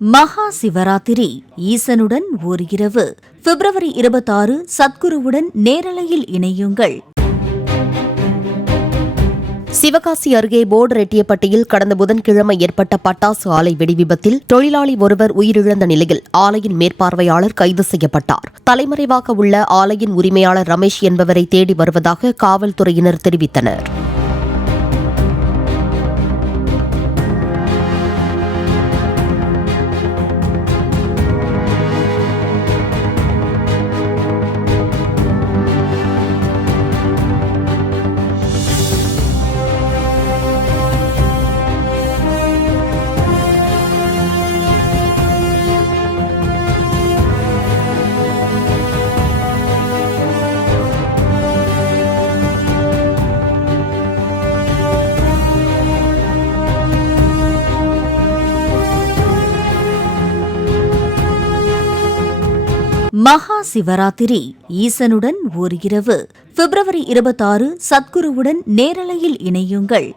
மகா சிவராத்திரி ஈசனுடன் ஓர் இரவு பிப்ரவரி 26 சத்குருவுடன் நேரலையில் இணையுங்கள். சிவகாசி அருகே போர்டு ரெட்டியப்பட்டியில் கடந்த புதன்கிழமை ஏற்பட்ட பட்டாசு ஆலை வெடிவிபத்தில் தொழிலாளி ஒருவர் உயிரிழந்த நிலையில் ஆலையின் மேற்பார்வையாளர் கைது செய்யப்பட்டார். தலைமறைவாக உள்ள ஆலையின் உரிமையாளர் ரமேஷ் என்பவரை தேடி வருவதாக காவல்துறையினர் தெரிவித்தனர். மகா சிவராத்திரி ஈசனுடன் ஓர் இரவு பிப்ரவரி 26 சத்குருவுடன் நேரலையில் இணையுங்கள்.